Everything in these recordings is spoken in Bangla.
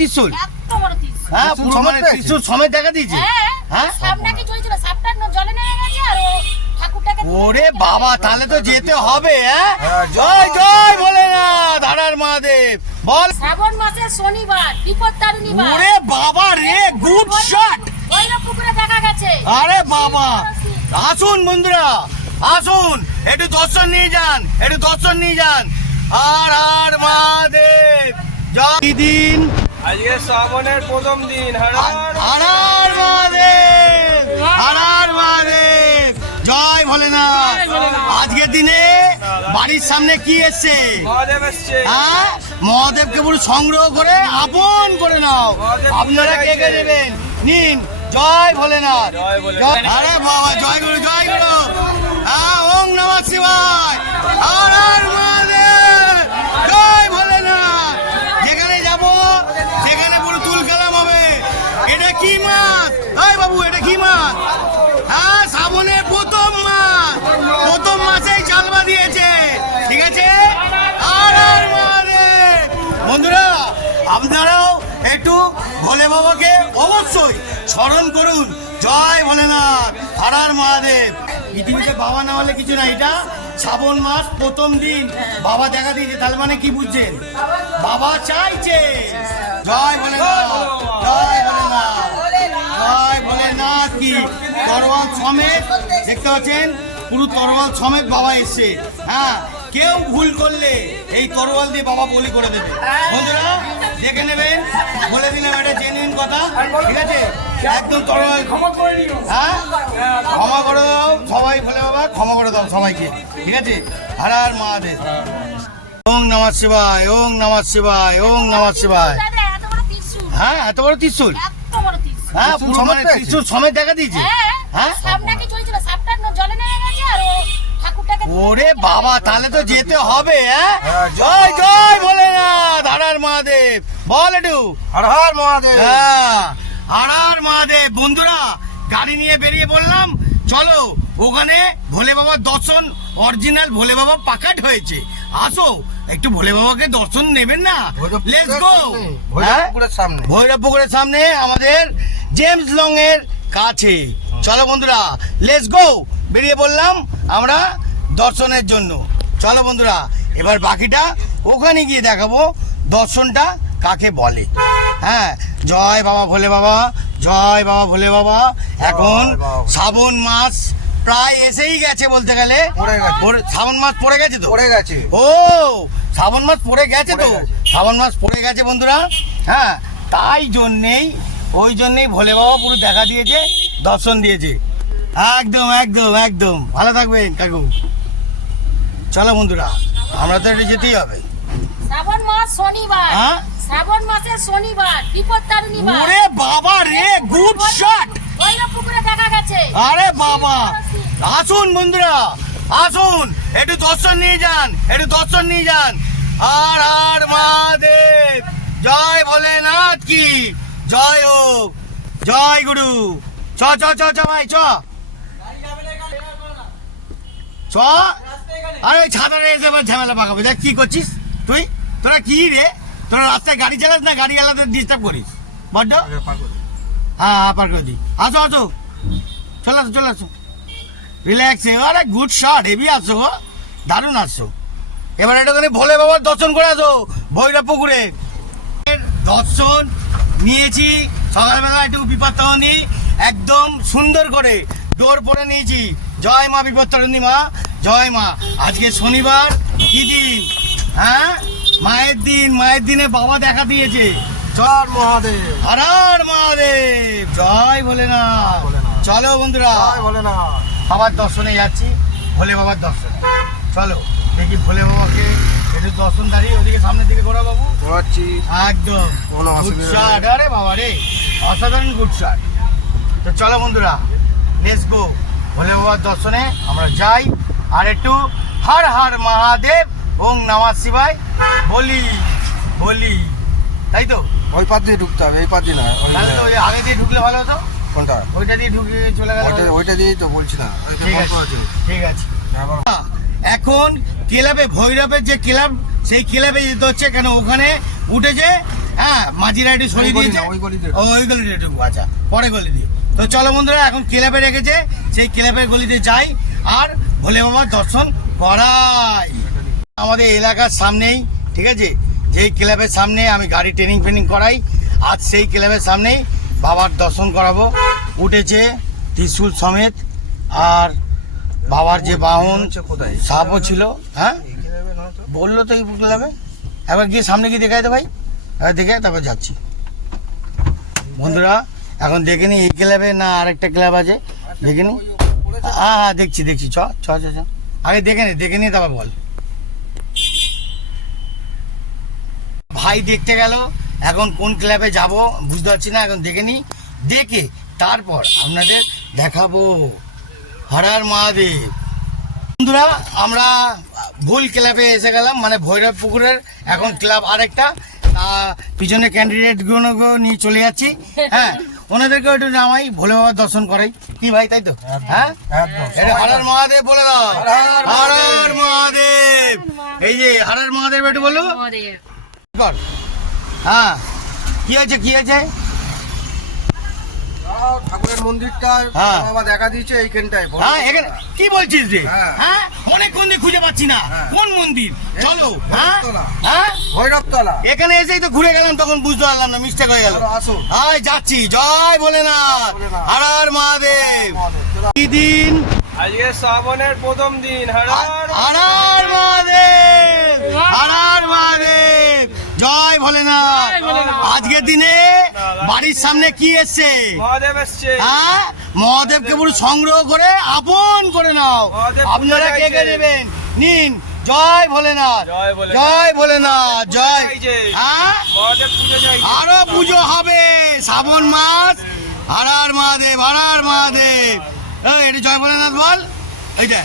ত্রিশূল, এত বড় ত্রিশূল। হ্যাঁ পুরো মানে ত্রিশূল সমেত দেখা দিয়েছে। হ্যাঁ সামনে কি চলছিল, সাপটা জলে নেমে গেছে আর ও ঠাকুরটাকে ওরে বাবা, তাহলে তো যেতে হবে। হ্যাঁ জয় জয় ভোলেনাথ, হারার মহাদেব। বল। শ্রাবণ মাসের শনিবার, বিপত্তারিণী বার। ওরে বাবা রে, গুড শট। ভৈরব পুকুরে দেখা গেছে। আরে বাবা, আসুন বন্ধুরা, আসুন একটু দর্শন নিয়ে যান, একটু দর্শন নিয়ে যান। আর আর মহাদেব জয়। দিন আজকে শ্রাবণের প্রথম দিন। আর মহাদেব, আর মহাদেব, জয় ভোলেনাথ। আজকের দিনে বাড়ির সামনে কি এসছে? মহাদেব এসছে। হ্যাঁ, মহাদেবকে পুরো সংগ্রহ করে আপন করে নাও। আপনারা কে কে নেবেন নিন। জয় ভোলেনাথ। জয় ভোলেনাথ। আরে বাবা, জয় গুরু, জয় গুরু। হ্যাঁ, ওং নমঃ শিবায়। আর আর মহাদেব, জয় ভোলেনাথ। যেখানে যাব সেখানে পুরো তুল কালাম হবে। এটা কি মাছ? এই বাবু, এটা কি মাছ? হ্যাঁ, শ্রাবণের প্রথম মাস, প্রথম মাসেই চালবা দিয়েছে। ঠিক আছে। আর আর মহাদেব। বন্ধুরা, আপনারাও একটু ভোলে বাবাকে অবশ্যই স্মরণ করুন। জয় ভোলেনাথ, হর হর মহাদেব। পৃথিবীতে বাবা না হলে কিছু না। এটা শ্রাবণ মাস প্রথম দিন বাবা দেখা দিয়েছে, তার মানে কি বুঝছেন? বাবা চাইছে। জয় ভোলেনাথ, জয় ভোলেনাথ, জয় ভোলেনাথ। কি তরোয়াল সমেত দেখতে পাচ্ছেন, পুরো তরোয়াল সমেত বাবা এসছে। হ্যাঁ, কেউ ভুল করলে এই তরোয়াল দিয়ে বাবা বলি করে দেবে। বন্ধুরা দেখে নেবেন, বলে দিলাম এটা জেনুইন কথা। ঠিক আছে, একদম তরোয়াল। হ্যাঁ, ক্ষমা করে দাও সবাই, বলে বাবা ক্ষমা করে দাও সবাইকে। ঠিক আছে, হর হর মহাদেব। ওং নমঃ শিবায়, ওং নমঃ শিবায়, ওং নমঃ শিবায়। দাদা, এত বড় ত্রিশূল। হ্যাঁ, এত বড় ত্রিশূল। এত বড় ত্রিশূল। হ্যাঁ, পুরো মানে ত্রিশূল সমেত দেখা দিয়েছে। হ্যাঁ, সামনে কি চলছিল, সাপটা জলে নেমে গেছে আর ও ঠাকুরটাকে ওরে বাবা, তাহলে তো যেতে হবে। হ্যাঁ, জয় জয় ভোলেনাথ, হর হর মহাদেব। বল একটু। হর হর মহাদেব। হ্যাঁ, হর হর মহাদেব। বন্ধুরা, গাড়ি নিয়ে বেরিয়ে পড়লাম। চলো, ওখানে ভোলে বাবার দর্শন, অরিজিনাল ভোলে বাবা পাকাট হয়েছে। আসো, একটু ভোলে বাবাকে দর্শন নেবেন না? Let's go. ভৈরবপুরের সামনে। ভৈরব পুকুরের সামনে, আমাদের জেমস লং এর কাছে। চলো বন্ধুরা, লেটস গো। বেরিয়ে পড়লাম আমরা দর্শনের জন্য। চলো বন্ধুরা, এবার বাকিটা ওখানে গিয়ে দেখাবো দর্শনটা কাকে বলে। হ্যাঁ, জয় বাবা ভোলে বাবা, জয় বাবা ভোলে বাবা। এখন শ্রাবণ মাস প্রায় এসেই গেছে বলতে গেলে। শ্রাবণ মাস পড়ে গেছে তো? পড়ে গেছে। ও, শ্রাবণ মাস পড়ে গেছে তো? শ্রাবণ মাস পড়ে গেছে বন্ধুরা। হ্যাঁ, তাই জন্যেই, ওই জন্যেই ভোলে বাবা পুরো দেখা দিয়েছে, দর্শন দিয়েছে। একদম একদম একদম। ভালো থাকবেন কাকু। চলো বন্ধুরা, আমরা তো এটা যেতেই হবে। শ্রাবণ মাস শনিবার। হ্যাঁ, শ্রাবণ মাসের শনিবার, বিপত্তারিণী বার। ওরে বাবা রে, গুড শট। ভৈরব পুকুরে দেখা গেছে। আরে বাবা, আসুন বন্ধুরা, আসুন একটু দর্শন নিয়ে যান, একটু দর্শন নিয়ে যান। আর আর মহাদেব, জয় ভোলেনাথ কি জয় হোক, জয় গুরু। চ চ চ চ ভাই, চ চ। আরে ওই ছাতারে এসে এবার ঝামেলা পাকাবে। দেখ কি করছিস তুই, তোরা কি রে? তোরা রাস্তায় গাড়ি চালাস না গাড়ি চালাতে ডিস্টার্ব করিস বড্ড? হ্যাঁ হ্যাঁ, পার করে দিই। আসো আসো, চলে আসো চলে আসো, রিল্যাক্সে। আরে গুড শট, হেভি আসছো গো, দারুণ আসছো। এবার একটুখানি ভোলে বাবার দর্শন করে আসো ভৈরব পুকুরে। দর্শন নিয়েছি সকালবেলা, একটু বিপত্তারিণী একদম সুন্দর করে ডোর পরে নিয়েছি। জয় মা বিপত্তারিণী মা, জয় মা। আজকে শনিবার, কি দিন? হ্যাঁ, মায়ের দিন। মায়ের দিনে বাবা দেখা দিয়েছে। জয় মহাদেব। হর হর মহাদেব, জয় ভোলেনাথ। চলো বন্ধুরা, জয় ভোলেনাথ। বাবার দর্শনে যাচ্ছি, ভোলে বাবার দর্শনে। চলো দেখি ভোলে বাবাকে একটু দর্শন দাঁড়িয়ে ওদিকে সামনের দিকে ঘোরা বাবু। ঘোরাচ্ছি। একদম কোনো গুড অসুবিধা শট। আরে বাবা রে, অসাধারণ গুড শট। তো চলো বন্ধুরা, লেটস গো। ভোলে বাবার দর্শনে আমরা যাই, আর একটু হর হর মহাদেব, ওং নমঃ শিবায় বলি বলি। তাই তো? ওই পাশ দিয়ে ঢুকতে হবে, এই পাশ দিয়ে না। তাহলে তো ওই আগে দিয়ে ঢুকলে ভালো হতো। কোনটা? ওইটা দিয়ে ঢুকে চলে গেল। ওইটা দিয়েই তো বলছি না। ঠিক আছে ঠিক আছে। এখন ক্লাবে, ভৈরবের যে ক্লাব, সেই ক্লাবে যেতে হচ্ছে। কেন ওখানে উঠেছে হ্যাঁ মাঝিরা একটু সরিয়ে ওই গলি দিয়েছে না, ওই গলিতে। ওই গলিতে একটু আচ্ছা পরে গলি দিয়ে তো চলো বন্ধুরা এখন ক্লাবে রেখেছে সেই ক্লাবের গলিতে যাই আর ভোলে বাবার দর্শন করাই আমাদের এলাকার সামনেই ঠিক আছে যেই ক্লাবের সামনে আমি গাড়ি ট্রেনিং ফেনিং করাই আজ সেই ক্লাবের সামনেই বাবার দর্শন করাবো উঠেছে ত্রিশূল সমেত আর বাবার যে বাহন হচ্ছে কোথায়? সাপও ছিল হ্যাঁ এই ক্লাবে নয় তো? বললো তো এই ক্লাবে একবার গিয়ে সামনে গিয়ে দেখাই তো ভাই এবার দেখে তারপর যাচ্ছি বন্ধুরা এখন দেখে নি এই ক্লাবে না আরেকটা ক্লাব আছে দেখে নি হ্যাঁ হ্যাঁ দেখছি দেখছি চ চ চ চ আগে দেখে নি তারপর বল ভাই দেখতে গেল এখন কোন ক্লাবে যাব বুঝতে পারছি না এখন দেখে নি দেখে তারপর আপনাদের দেখাবো হরার মহাদেব বন্ধুরা আমরা ভুল ক্লাবে এসে গেলাম মানে ভৈরব পুকুরের এখন ক্লাব আরেকটা পিছনে ক্যান্ডিডেটগুলো নিয়ে চলে যাচ্ছি হ্যাঁ ওনাদেরকে একটু নামাই ভোলে বাবার দর্শন করাই কি ভাই তাই তো হ্যাঁ একদম। এটা হরার মহাদেব বলে দাও হরার মহাদেব এই যে হরার মহাদেব একটু বলো কর। হ্যাঁ কি হয়েছে কি হয়েছে দাঁড়াও, ঠাকুরের মন্দিরটা হ্যাঁ। বাবা দেখা দিয়েছে এইখানটায় ভোলে হ্যাঁ এখানে কি বলছিস রে হ্যাঁ। হ্যাঁ অনেকক্ষণ দিয়ে খুঁজে পাচ্ছি না হ্যাঁ। কোন মন্দির চলো হ্যাঁ ভৈরবতলা। হ্যাঁ ভৈরবতলা। এখানে এসেই তো ঘুরে গেলাম তখন বুঝতে পারলাম না মিস্টেক হয়ে গেল চলো, আসুন। হাই যাচ্ছি জয় ভোলেনাথ ভোলেনাথ। হর হর মহাদেব চলো। কি দিন আজকে শ্রাবণের প্রথম দিন হর হর মহাদেব হর হর মহাদেব জয় ভোলেনাথ আজকের দিনে বাড়ির সামনে কি এসছে মহাদেব এসছে হ্যাঁ মহাদেবকে পুরো সংগ্রহ করে আপন করে নাও মহাদেব আপনারা পুজো কে কে চাইছে। নেবেন নিন জয় ভোলেনাথ জয় ভোলেনাথ। জয় ভোলেনাথ জয় চাইছে। হ্যাঁ মহাদেব পুজো চাইছে আরো পুজো হবে শ্রাবণ মাস হর হর মহাদেব হর হর মহাদেব এই এটা জয় ভোলেনাথ বল এইটা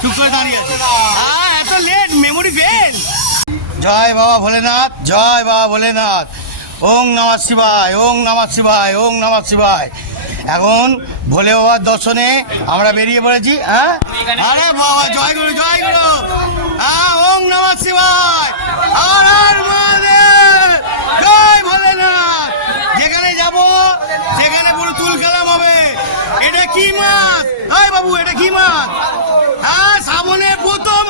চুপ করে দাঁড়িয়ে আছে হ্যাঁ এত লেট মেমোরি ফেল জয় বাবা ভোলেনাথ জয় বাবা ভোলেনাথ ওং নমঃ শিবায় ওং নমঃ শিবায় ওং নমঃ শিবায় এখন ভোলে বাবার দর্শনে আমরা বেরিয়ে পড়েছি হ্যাঁ আরে বাবা জয় গুরু হ্যাঁ ওং নমঃ শিবায় হর হর মহাদেব জয় ভোলেনাথ যেখানে যাব সেখানে পুরো তুল খেলাম হবে এটা কি মাছ এই বাবু এটা কি মাছ হ্যাঁ শ্রাবণের প্রথম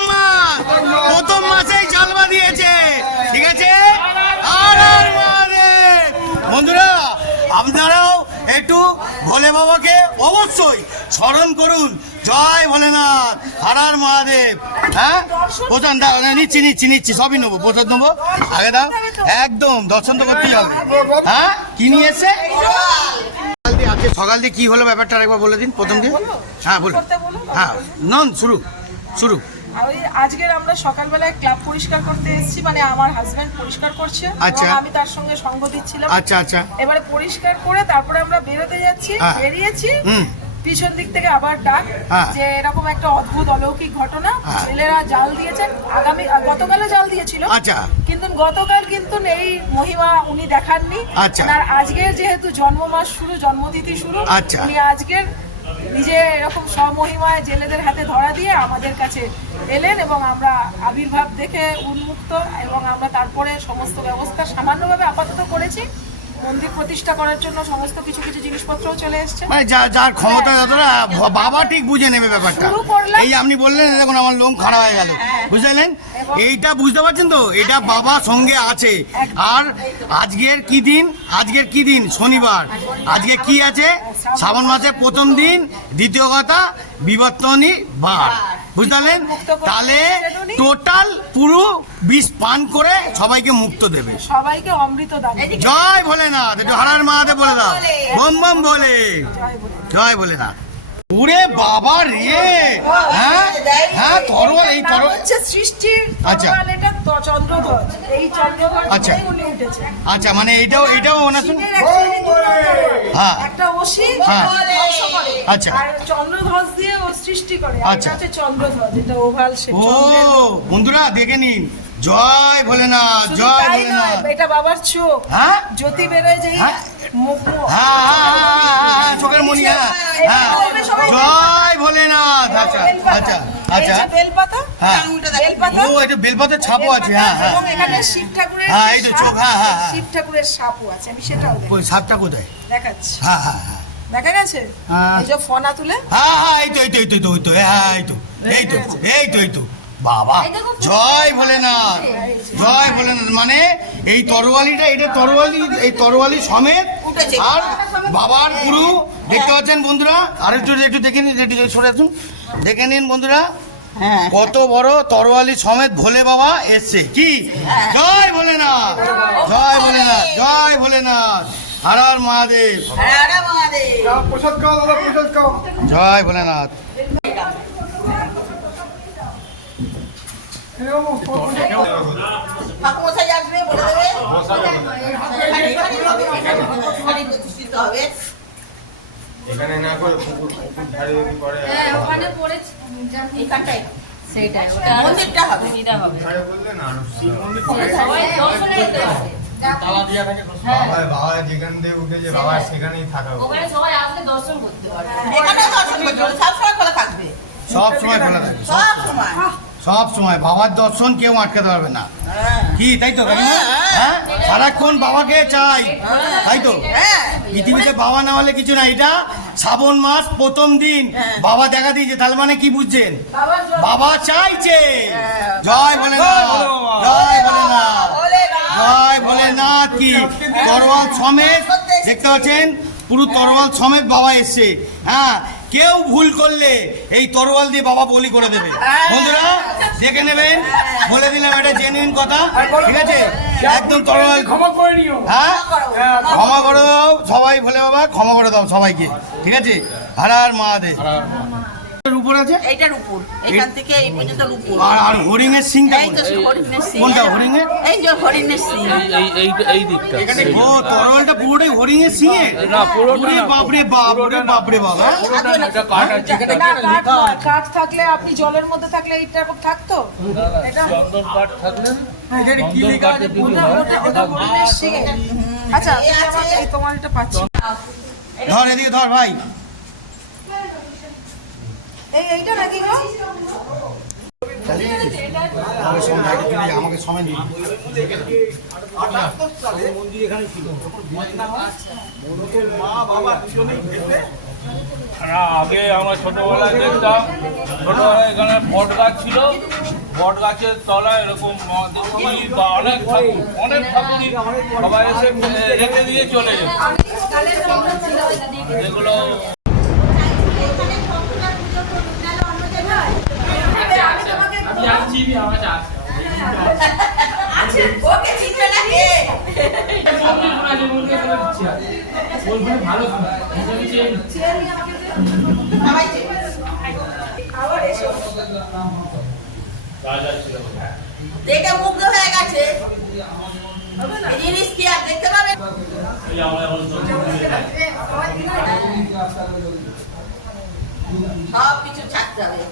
মাসেই জালবা দিয়েছে ঠিক আছে হর হর মহাদেব বন্ধুরা আপনারাও একটু ভোলে বাবাকে অবশ্যই স্মরণ করুন জয় ভোলেনাথ হর হর মহাদেব হ্যাঁ প্রধান দাও নিচ্ছি সবই নেবো প্রসাদ নেবো আগে দাও একদম দর্শন তো করতেই হবে হ্যাঁ কি নিয়ে এসছে আজকে সকাল দিয়ে কি হলো ব্যাপারটা একবার বলে দিন প্রথম দিন হ্যাঁ বলুন হ্যাঁ নন শুরু আর ওই আজকের আমরা সকালবেলায় ক্লাব পরিষ্কার করতে এসেছি মানে আমার হাজবেন্ড পরিষ্কার করছে আচ্ছা। এবং আমি তার সঙ্গে সঙ্গ দিচ্ছিলাম আচ্ছা এবারে পরিষ্কার করে তারপরে আমরা বেরোতে যাচ্ছি হ্যাঁ। বেরিয়েছি হুম। পিছন দিক থেকে আবার ডাক হ্যাঁ। যে এরকম একটা অদ্ভুত অলৌকিক ঘটনা হ্যাঁ। ছেলেরা জাল দিয়েছে গতকালও জাল দিয়েছিল আচ্ছা। কিন্তু গতকাল কিন্তু এই মহিমা উনি দেখাননি আচ্ছা। আর আজকের যেহেতু জন্ম মাস শুরু জন্মতিথি শুরু আচ্ছা। উনি আজকের নিজে এরকম স্বমহিমায় জেলেদের হাতে ধরা দিয়ে আমাদের কাছে এলেন এবং আমরা আবির্ভাব দেখে উন্মুক্ত এবং আমরা তারপরে সমস্ত ব্যবস্থা সামান্যভাবে আপাতত করেছি মন্দির প্রতিষ্ঠা করার জন্য সমস্ত কিছু জিনিসপত্রও চলে এসছে মানে যার ক্ষমতা যতটা বাবা ঠিক বুঝে নেবে ব্যাপারটা শুরু করলাম। এই আপনি বললেন দেখুন আমার লোম খারাপ হয়ে গেল বুঝলেন এইটা বুঝতে পারছেন তো এটা বাবা সঙ্গে আছে আর আজকের কি দিন শনিবার আজকে কি আছে শ্রাবণ মাসের প্রথম দিন দ্বিতীয় কথা বিবর্তনী বার বুঝলেন তাহলে টোটাল পুরো বিষ পান করে সবাইকে মুক্ত দেবে সবাইকে অমৃত দান জয় ভোলেনাথ একটু হর হর মহাদেব বলে দাও বম বম বলে জয় ভোলেনাথ ওরে বাবা রে হ্যাঁ তরোয়াল এই তরোয়াল হচ্ছে সৃষ্টির আচ্ছা। তরোয়াল, এটা চন্দ্রধ্বজ এই চন্দ্রধ্বজ আচ্ছা। নিয়েই উনি উঠেছে আচ্ছা মানে এটাও ওনার সঙ্গে শিবের actually দুটো তরোয়াল। হ্যাঁ। একটা অসি হ্যাঁ। ধ্বংস করে আচ্ছা। আর চন্দ্রধ্বজ দিয়ে ও সৃষ্টি করে আর আচ্ছা। এটা হচ্ছে চন্দ্রধ্বজ এটা ওভাল শেপ ও বন্ধুরা দেখে নিন জয় ভোলেনাথ জয় ভোলেনাথ এটা বাবার চোখ হ্যাঁ জ্যোতি বেরোয় যেই হ্যাঁ। মুখ- হ্যাঁ চোখের মণি হ্যাঁ হ্যাঁ জয় ভোলেনাথ আচ্ছা আচ্ছা আচ্ছা বেলপাতা, হ্যাঁ বেলপাতা, ও এটা বেলপাতার ছাপও আছে হ্যাঁ হ্যাঁ এবং এখানে শিব ঠাকুরের হ্যাঁ, এই তো চোখ, হ্যাঁ, হ্যাঁ, হ্যাঁ। শিব ঠাকুরের সাপও আছে, আমি সেটাও ওই সাপটা কোথায় দেখাচ্ছি। হ্যাঁ হ্যাঁ হ্যাঁ দেখা গেছে হ্যাঁ। এই যে ফনা তুলে হ্যাঁ হ্যাঁ এই তো এই তো এই তো এই তো ওই তো হ্যাঁ এই তো এই তো এই তো এই তো বাবা জয় ভোলেনাথ জয় ভোলেনাথ মানে এই তরোয়ালিটা এটা তরোয়ালি এই তরোয়ালি সমেত আর বাবার গুরু দেখতে পাচ্ছেন বন্ধুরা আর একটু একটু দেখে নিন একটু সরে আসুন দেখে নিন বন্ধুরা কত বড় তরোয়ালি সমেত ভোলে বাবা এসছে কি জয় ভোলেনাথ জয় ভোলেনাথ জয় ভোলেনাথ হর হর মহাদেব প্রসাদ খাও দাদা, প্রসাদ খাও। জয় ভোলেনাথ ঠাকুমশাই আসবে বলে দেবে শাড়ি প্রতিষ্ঠিত হবে। এখানে না করে পুকুর ধারে যদি করে ওখানে পড়েছে এখানটায় সেইটাই মন্দিরটা হবে। ধারে বললে না শিব মন্দির সবাই দর্শনে যেতে হবে। বাবা যেখান থেকে উঠেছে বাবা সেখানেই থাকা ওখানে সবাই আসলে দর্শন করতে পারবে। এখানেও দর্শন করতে হবে, সবসময় খোলা থাকবে, সব সময় খোলা থাকে সব সময়। সব সময় বাবার দর্শন কেউ আটকাতে পারবে না কি তাই তো কাকিমা? হ্যাঁ সারাক্ষণ বাবাকে চাই তাই তো হ্যাঁ পৃথিবীতে বাবা না হলে কিছু না এটা শ্রাবণ মাস প্রথম দিন বাবা দেখা দিয়েছে তার মানে কি বুঝছেন বাবা চাইছে জয় ভোলেনাথ জয় ভোলেনাথ জয় ভোলেনাথ কি তরোয়াল সমেত দেখতে পাচ্ছেন পুরো তরোয়াল সমেত বাবা এসছে হ্যাঁ কেউ ভুল করলে এই তরোয়াল দিয়ে বাবা বলি করে দেবে বন্ধুরা দেখে নেবেন বলে দিলাম এটা জেনুইন কথা ঠিক আছে একদম তরোয়াল ক্ষমা করে নিও হ্যাঁ ক্ষমা করে দাও সবাই ভোলে বাবা ক্ষমা করে দাও সবাইকে ঠিক আছে হর হর মহাদেব উপর আছে এইটার উপর, এখান থেকে এই পর্যন্ত উপর। আর আর হরিণের সিংটা এই তো হরিণের সিং। কোনটা হরিণের এই যে হরিণের সিং। এই দিকটা ও তরোয়ালটা পুরোটাই হরিণের সিংয়ে না পুরোটা ওরে না বাপরে বাপ ওরে বাপরে বাপ হ্যাঁ পুরোটা না এটা কাটা যেখানে না কাঠ থাকলে আপনি জলের মধ্যে থাকলে এইটা এরকম থাকতো এটা চন্দন কাঠ থাকলে কি লেখা আছে? ওটা হরিণের শিং। আচ্ছা তুমি আমাকে এই তোমার এটা পাচ্ছি ধর এদিকে ধর ভাই এইটা নাকি গো আমাকে সময় দিন আগে আমরা ছোটবেলায় দেখতাম ছোটবেলায় এখানে বট গাছ ছিল বট গাছের তলায় এরকম দেখি বা অনেক ঠাকুরই সবাই এসে রেখে দিয়ে চলে যেত এগুলো ওকে চিনবে না কে? সবাই চিনবে। দেখে মুগ্ধ হয়ে গেছে, এই জিনিস কি আর দেখতে পাবে? সব কিছু ছাড়তে হবে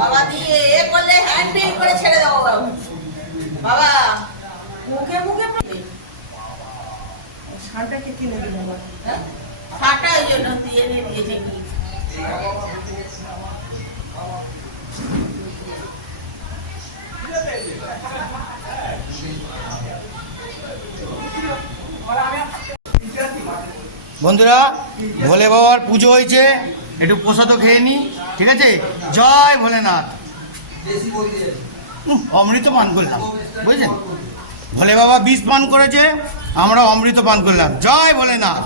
বাবা দিয়ে এ করলে হ্যান্ড বিল করে ছেড়ে দেবো বাবা মুখে মুখে শানটাকে কিনে দিল বাবা ফাটা ওই জন্য দিয়ে দিয়েছে কি বন্ধুরা ভোলে বাবার পুজো হয়েছে একটু প্রসাদও খেয়ে নি ঠিক আছে জয় ভোলেনাথ অমৃত পান করলাম বুঝলেন ভোলে বাবা বিষ পান করেছে আমরা অমৃত পান করলাম জয় ভোলেনাথ